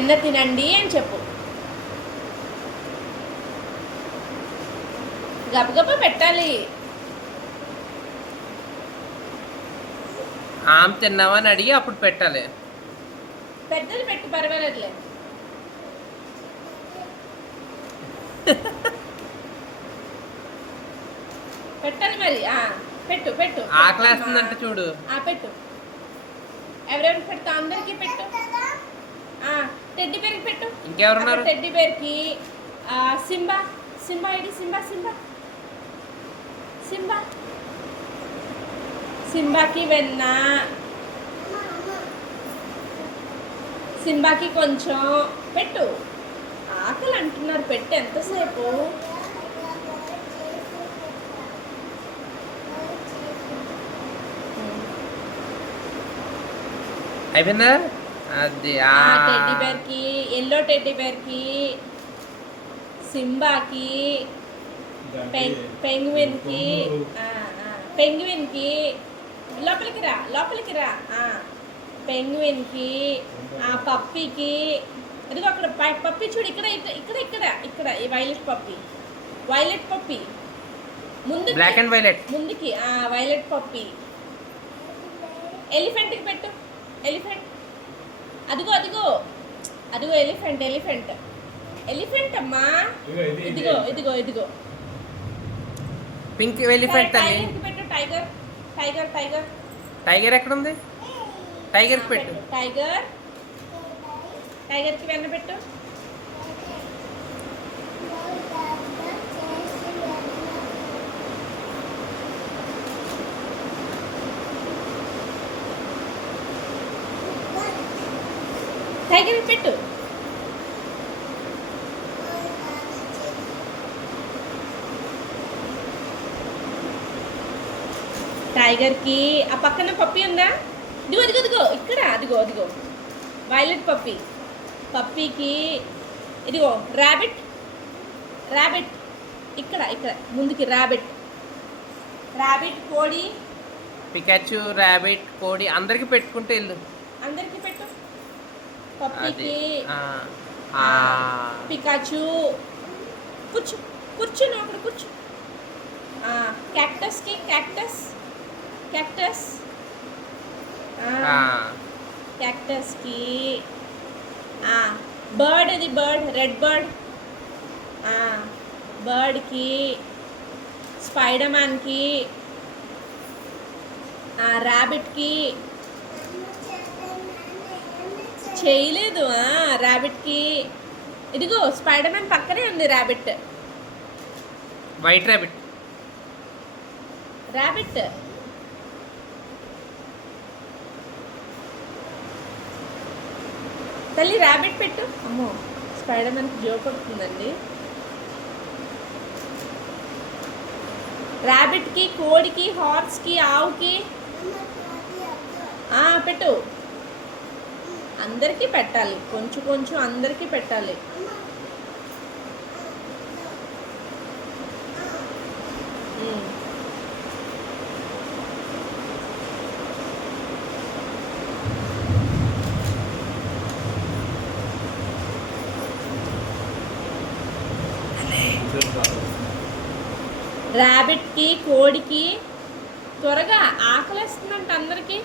వెన్న తినండి అని చెప్పు. గబగబా పెట్టాలి. ఆమె తిన్నావా అని అడిగి అప్పుడు పెట్టాలి. పెద్దది పెట్టు, పర్వాలేదులే. పెట్టాలి మరి. పెట్టు పెట్టు. ఆకలేస్తుందంటే చూడు. పెట్టు. ఎవరెవరికి పెడతా? అందరికి పెట్టు. టెడ్డీ బేర్కి పెట్టు. ఇంకెవరున్నారు? టెడ్డీ బేర్కి సింబా. సింబా ఐడి సింబా. సింబా సింబా సింబాకి వెన్న, సింబాకి కొంచెం పెట్టు. ఆకలి అంటున్నారు, పెట్టు. ఎంతసేపు? అయిపోయిందా? అది టెడ్డీ బేర్కి, ఎల్లో టెడ్డీ బేర్కి, సింబాకి, పెంగ్విన్కి, పెంగ్విన్కి లోపలికి రా, లోపలికి రా. పెంగ్విన్కి, పప్పీకి. ఇదిగో అక్కడ పప్పీ చూడు. ఇక్కడ ఇక్కడ ఇక్కడ ఇక్కడ ఈ వైలెట్ పప్పీ. వైలెట్ పప్పీ ముందు, బ్లాక్ అండ్ వైలెట్ ముందుకి. Violet puppy. ఎలిఫెంట్కి పెట్టు. ఎలిఫెంట్. అదిగో అదిగో అదిగో ఎలిఫెంట్. ఎలిఫెంట్ ఎలిఫెంట్ అమ్మా. ఇదిగో ఇదిగో ఇదిగో పింక్ ఎలిఫెంట్ తల్లి. టైగర్కి పెట్టు. టైగర్ టైగర్ టైగర్ టైగర్ ఎక్కడ ఉంది? టైగర్కి పెట్టు. టైగర్. టైగర్కి వెన్న పెట్టు. టైగర్కి పెట్టు. టైగర్కి ఆ పక్కన పప్పీ ఉందా? ఇదిగో ఇదిగో ఇదిగో ఇక్కడ. అదిగో అదిగో వైలెట్ పప్పీ. పప్పీకి ఇదిగో ర్యాబిట్. ర్యాబిట్ ఇక్కడ ఇక్కడ ముందుకి. ర్యాబిట్. ర్యాబిట్. కోడి. పికాచు, ర్యాబిట్, కోడి అందరికి పెట్టుకుంటే వెళ్ళు. అందరికి పెట్టు. పప్పీకి పికాచు. కూర్చో కూర్చో. నువ్వు అక్కడ కూర్చో. క్యాక్టస్కి క్యాక్టస్. క్యాక్టస్. క్యాక్టస్కి బర్డ్. అది బర్డ్. Red bird. బర్డ్కి. స్పైడర్ మ్యాన్కి. ర్యాబిట్కి చేయలేదు. ర్యాబిట్కి ఇదిగో స్పైడర్ మ్యాన్ పక్కనే ఉంది. ర్యాబిట్. White rabbit. ర్యాబిట్. తల్లి ర్యాబిట్ పెట్టు. అమ్మో స్పైడర్ మ్యాన్కి జోక్ వస్తుందండి. ర్యాబిట్కి, కోడికి, హార్స్కి, ఆవుకి పెట్టు. అందరికీ పెట్టాలి. కొంచెం కొంచెం అందరికీ పెట్టాలి. ర్యాబిట్కి, కోడికి త్వరగా ఆకలేస్తుందంట అందరికీ.